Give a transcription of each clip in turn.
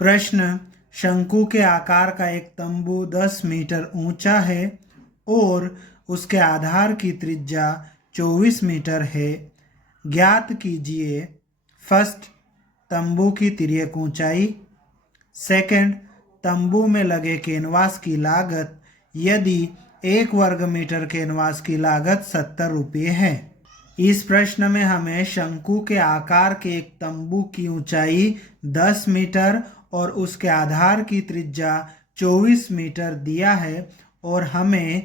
प्रश्न, शंकु के आकार का एक तंबू 10 मीटर ऊंचा है और उसके आधार की त्रिज्या 24 मीटर है। ज्ञात कीजिए फर्स्ट, तंबू की तिर्यक ऊंचाई। सेकंड, तंबू में लगे कैनवास की लागत यदि 1 वर्ग मीटर कैनवास की लागत 70 रुपये है। इस प्रश्न में हमें शंकु के आकार के एक तंबू की ऊंचाई 10 मीटर और उसके आधार की त्रिज्या 24 मीटर दिया है और हमें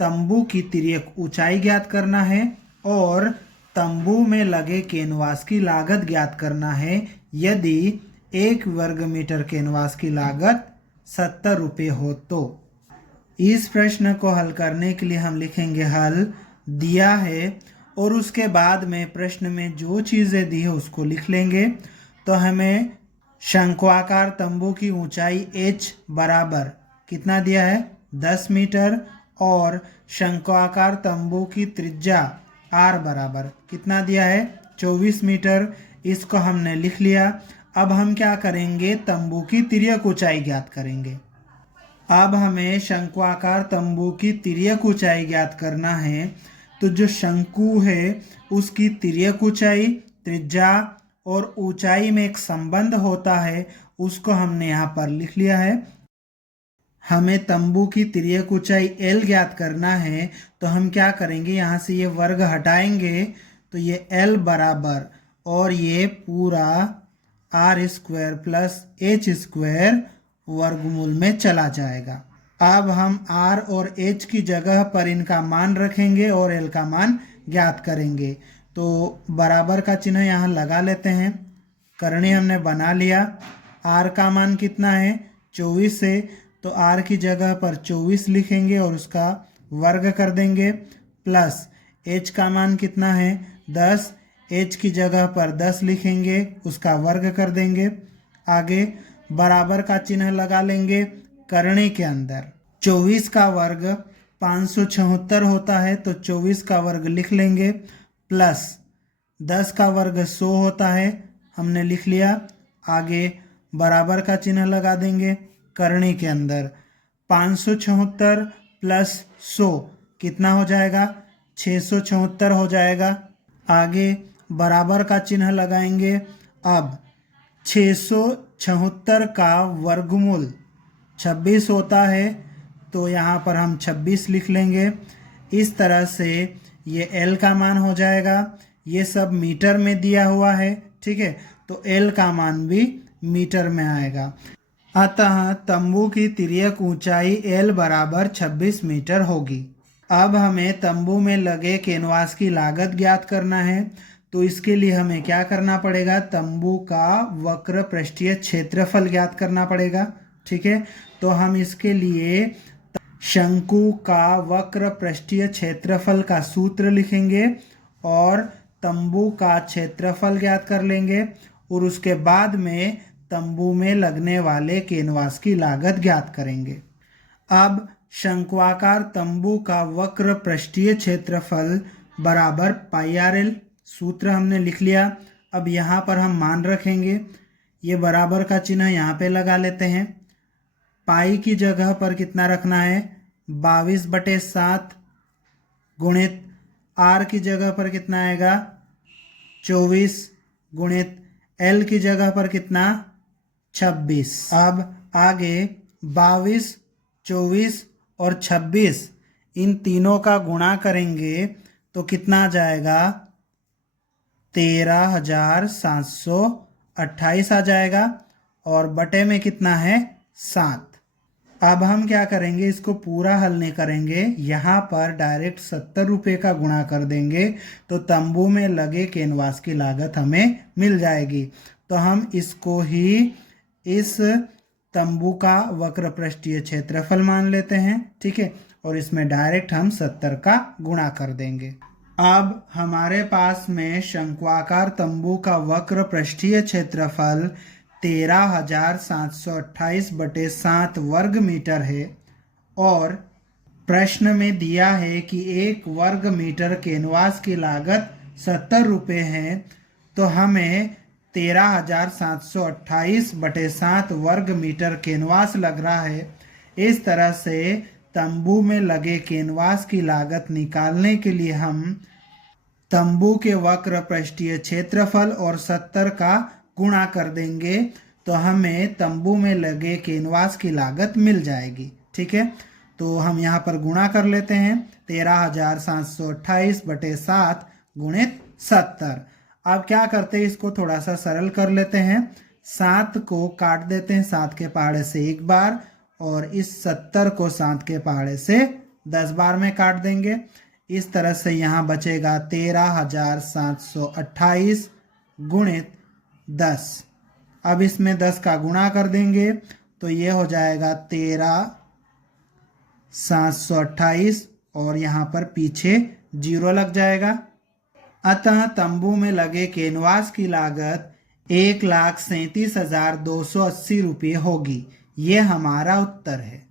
तंबू की तिर्यक ऊंचाई ज्ञात करना है और तंबू में लगे कैनवास की लागत ज्ञात करना है यदि 1 वर्ग मीटर कैनवास की लागत 70 रुपये हो तो। इस प्रश्न को हल करने के लिए हम लिखेंगे हल दिया है और उसके बाद में प्रश्न में जो चीज़ें दी है उसको लिख लेंगे। तो हमें शंक्वाकार तंबू की ऊंचाई h बराबर कितना दिया है 10 मीटर और शंक्वाकार तंबू की त्रिज्या r बराबर कितना दिया है 24 मीटर। इसको हमने लिख लिया। अब हम क्या करेंगे, तंबू की तिर्यक ऊंचाई ज्ञात करेंगे। अब हमें शंक्वाकार तंबू की तिर्यक ऊंचाई ज्ञात करना है। तो जो शंकु है उसकी तिर्यक ऊंचाई, त्रिज्या और ऊंचाई में एक संबंध होता है, उसको हमने यहाँ पर लिख लिया है। हमें तंबू की तिर्यक ऊंचाई L ज्ञात करना है। तो हम क्या करेंगे, यहाँ से ये वर्ग हटाएंगे तो ये L बराबर और ये पूरा r square plus h square वर्गमूल में चला जाएगा। अब हम r और h की जगह पर इनका मान रखेंगे और l का मान ज्ञात करेंगे। तो बराबर का चिन्ह यहाँ लगा लेते हैं। करनी हमने बना लिया। r का मान कितना है 24 है तो r की जगह पर 24 लिखेंगे और उसका वर्ग कर देंगे प्लस h का मान कितना है 10, h की जगह पर 10 लिखेंगे उसका वर्ग कर देंगे। आगे बराबर का चिन्ह लगा लेंगे। करने के अंदर 24 का वर्ग 576 होता है तो 24 का वर्ग लिख लेंगे प्लस 10 का वर्ग 100 होता है, हमने लिख लिया। आगे बराबर का चिन्ह लगा देंगे। करने के अंदर 576 प्लस 100 कितना हो जाएगा 676 हो जाएगा। आगे बराबर का चिन्ह लगाएंगे। अब 676 का वर्गमूल 26 होता है तो यहाँ पर हम 26 लिख लेंगे। इस तरह से ये L का मान हो जाएगा। ये सब मीटर में दिया हुआ है, ठीक है, तो L का मान भी मीटर में आएगा। अतः तंबू की तिर्यक ऊंचाई L बराबर 26 मीटर होगी। अब हमें तंबू में लगे कैनवास की लागत ज्ञात करना है। तो इसके लिए हमें क्या करना पड़ेगा, तंबू का वक्र पृष्ठीय क्षेत्रफल ज्ञात करना पड़ेगा, ठीक है। तो हम इसके लिए शंकु का वक्र पृष्ठीय क्षेत्रफल का सूत्र लिखेंगे और तंबू का क्षेत्रफल ज्ञात कर लेंगे और उसके बाद में तंबू में लगने वाले कैनवास की लागत ज्ञात करेंगे। अब शंक्वाकार तंबू का वक्र पृष्ठीय क्षेत्रफल बराबर πRL, सूत्र हमने लिख लिया। अब यहाँ पर हम मान रखेंगे। ये बराबर का चिन्ह यहाँ पे लगा लेते हैं। पाई की जगह पर कितना रखना है 22/7 गुणित r की जगह पर कितना आएगा 24 गुणित l की जगह पर कितना 26। अब आगे 22, 24 और 26 इन तीनों का गुणा करेंगे तो कितना आ जाएगा 13,728 आ जाएगा और बटे में कितना है 7। अब हम क्या करेंगे, इसको पूरा हल नहीं करेंगे, यहाँ पर डायरेक्ट 70 रुपये का गुणा कर देंगे तो तंबू में लगे कैनवास की लागत हमें मिल जाएगी। तो हम इसको ही इस तंबू का वक्र पृष्ठीय क्षेत्रफल मान लेते हैं, ठीक है, और इसमें डायरेक्ट हम 70 का गुणा कर देंगे। अब हमारे पास में शंक्वाकार तंबू का वक्र पृष्ठीय क्षेत्रफल 13,728/7 वर्ग मीटर है और प्रश्न में दिया है कि 1 वर्ग मीटर कैनवास की लागत 70 रुपये है। तो हमें 13,728/7 वर्ग मीटर कैनवास लग रहा है। इस तरह से तंबू में लगे कैनवास की लागत निकालने के लिए हम तंबू के वक्र पृष्ठीय क्षेत्रफल और 70 का गुणा कर देंगे तो हमें तंबू में लगे कैनवास की लागत मिल जाएगी। ठीक है, तो हम यहाँ पर गुणा कर लेते हैं 13,728/7 गुणित 70। अब क्या करते हैं, इसको थोड़ा सा सरल कर लेते हैं। 7 को काट देते हैं 7 के पहाड़े से एक बार, और इस 70 को 7 के पहाड़े से 10 बार में काट देंगे। इस तरह से यहाँ बचेगा 13,728 गुणित 10। अब इसमें 10 का गुणा कर देंगे तो ये हो जाएगा 13,728 और यहाँ पर पीछे 0 लग जाएगा। अतः तंबू में लगे कैनवास की लागत 1,37,280 रुपये होगी। ये हमारा उत्तर है।